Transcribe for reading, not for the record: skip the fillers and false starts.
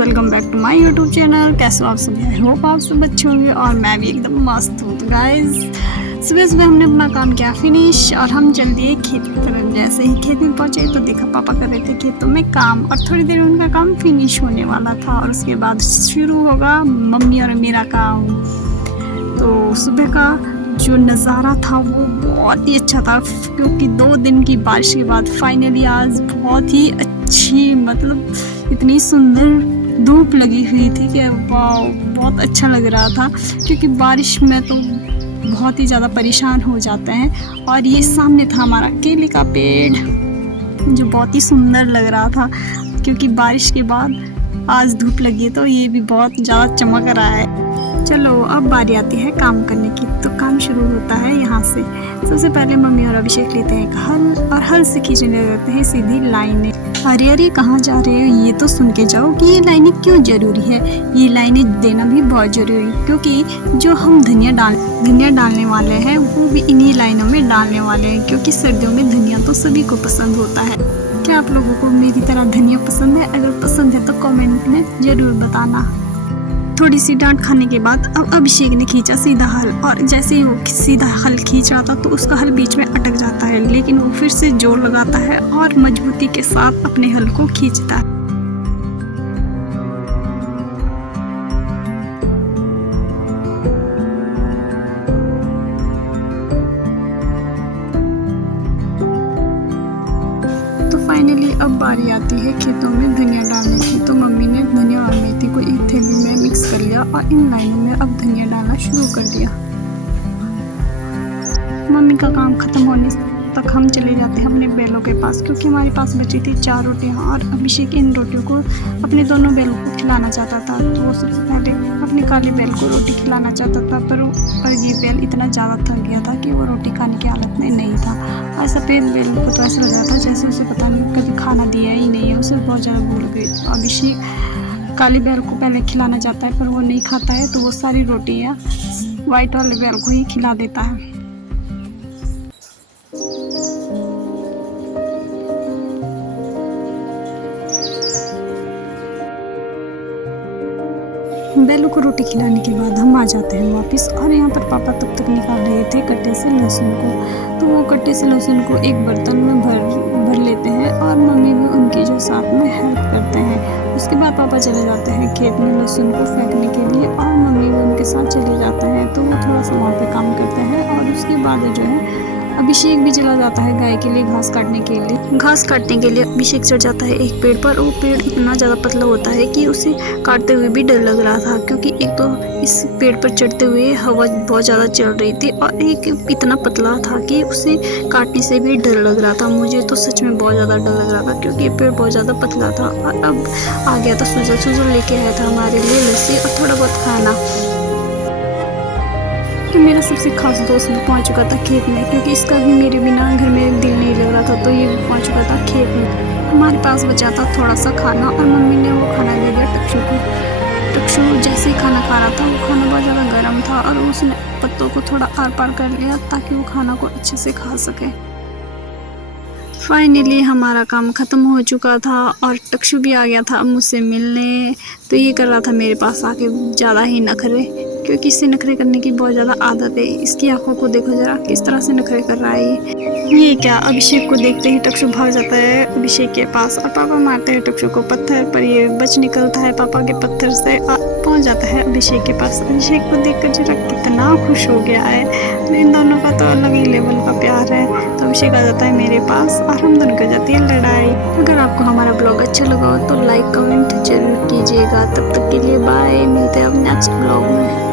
Welcome back to my YouTube channel. कैसे हो आप सभी? आई होप आप सब अच्छे होंगे और मैं भी एकदम मस्त हूँ। तो गाइस सुबह सुबह हमने अपना काम किया फिनिश और हम चल दिए खेत की तरफ। जैसे ही खेत में पहुँचे तो देखा पापा कर रहे थे खेतों में काम और थोड़ी देर में उनका काम फिनिश होने वाला था और उसके बाद शुरू होगा मम्मी और मेरा काम। तो सुबह का जो नज़ारा था वो बहुत ही अच्छा था क्योंकि 2 दिन की बारिश के बाद फाइनली आज बहुत ही अच्छी मतलब इतनी सुंदर धूप लगी हुई थी कि वाह बहुत अच्छा लग रहा था। क्योंकि बारिश में तो बहुत ही ज़्यादा परेशान हो जाते हैं। और ये सामने था हमारा केले का पेड़ जो बहुत ही सुंदर लग रहा था क्योंकि बारिश के बाद आज धूप लगी है तो ये भी बहुत ज़्यादा चमक रहा है। चलो अब बारी आती है काम करने की। तो काम शुरू होता है यहाँ से। सबसे पहले मम्मी और अभिषेक लेते हैं एक हल और हल से खींचने लगते हैं सीधी लाइनें। अरे अरे कहाँ जा रहे हो? ये तो सुन के जाओ कि ये लाइनें क्यों ज़रूरी है। ये लाइनें देना भी बहुत ज़रूरी है क्योंकि जो हम धनिया डालने वाले हैं वो भी इन्हीं लाइनों में डालने वाले हैं क्योंकि सर्दियों में धनिया तो सभी को पसंद होता है। क्या आप लोगों को मेरी तरह धनिया पसंद है? अगर पसंद है तो कमेंट में ज़रूर बताना। थोड़ी सी डांट खाने के बाद अब अभिषेक ने खींचा सीधा हल और जैसे ही वो सीधा हल खींच रहा था तो उसका हल बीच में अटक जाता है, लेकिन वो फिर से जोर लगाता है और मजबूती के साथ अपने हल को खींचता है। तो फाइनली अब बारी आती है खेतों में धनिया डालने की। तो मम्मी ने धनिया और मेथी को एक थैली में मिक्स कर लिया और इन लाइनों में अब धनिया डालना शुरू कर दिया। मम्मी का काम खत्म होने तक हम चले जाते हैं अपने बैलों के पास क्योंकि हमारे पास बची थी 4 रोटियां और अभिषेक इन रोटियों को अपने दोनों बैलों को खिलाना चाहता था। तो वो सबसे पहले अपने काले बैल को रोटी खिलाना चाहता था पर ये बैल इतना ज़्यादा थक गया था कि वो रोटी खाने की हालत में नहीं था। और सफ़ेद बैल को तो ऐसा लग रहा था जैसे उसे पता नहीं कभी खाना दिया ही नहीं है, उसे बहुत ज़्यादा भूल गई। तो अभिषेक काले बैल को पहले खिलाना चाहता है पर वो नहीं खाता है तो वो सारी रोटियाँ वाइट वाले बैल को ही खिला देता है। बैलों को रोटी खिलाने के बाद हम आ जाते हैं वापस और यहाँ पर पापा तब तक निकाल रहे थे कट्टे से लहसुन को। तो वो कट्टे से लहसुन को एक बर्तन में भर लेते हैं और मम्मी भी उनकी जो साथ में हेल्प करते हैं। उसके बाद पापा चले जाते हैं खेत में लहसुन को फेंकने के लिए और मम्मी भी उनके साथ चले जाते हैं। तो वो थोड़ा सा वहाँ पर काम करते हैं और उसके बाद जो है अभिषेक भी चला जाता है गाय के लिए घास काटने के लिए। घास काटने के लिए अभिषेक चढ़ जाता है एक पेड़ पर। वो पेड़ इतना ज़्यादा पतला होता है कि उसे काटते हुए भी डर लग रहा था क्योंकि एक तो इस पेड़ पर चढ़ते हुए हवा बहुत ज़्यादा चल रही थी और एक इतना पतला था कि उसे काटने से भी डर लग रहा था। मुझे तो सच में बहुत ज़्यादा डर लग रहा था क्योंकि ये पेड़ बहुत ज़्यादा पतला था। और अब आ गया था सुजल लेके आया था हमारे लिए लस्सी और थोड़ा बहुत खाना। तो मेरा सबसे खास दोस्त भी पहुंच चुका था खेत में क्योंकि इसका भी मेरे बिना घर में दिल नहीं लग रहा था। तो ये भी पहुंच चुका था खेत में। हमारे पास बचा था थोड़ा सा खाना और मम्मी ने वो खाना दे दिया टक्षु को। टक्षु जैसे ही खाना खा रहा था वो खाना बहुत ज़्यादा गर्म था और उसने पत्तों को थोड़ा आर पार कर लिया ताकि वो खाना को अच्छे से खा सके। फाइनली हमारा काम ख़त्म हो चुका था और टक्षु भी आ गया था मुझसे मिलने। तो ये कर रहा था मेरे पास आके ज़्यादा ही नखरे क्योंकि इससे नखरे करने की बहुत ज़्यादा आदत है। इसकी आंखों को देखो ज़रा किस तरह से नखरे कर रहा है ये क्या। अभिषेक को देखते ही टक्षु भाग जाता है अभिषेक के पास और पापा मारते हैं टक्षु को पत्थर पर ये बच निकलता है पापा के पत्थर से पहुंच जाता है अभिषेक के पास। अभिषेक को देखकर जरा कितना खुश हो गया है। तो इन दोनों का तो अलग ही लेवल का प्यार है। तो अभिषेक आ जाता है मेरे पास और हम दोनों को जाती है लड़ाई। अगर आपको हमारा ब्लॉग अच्छा लगा हो तो लाइक कमेंट जरूर कीजिएगा। तब तक के लिए बाय, मिलते हैं अब नेक्स्ट ब्लॉग में।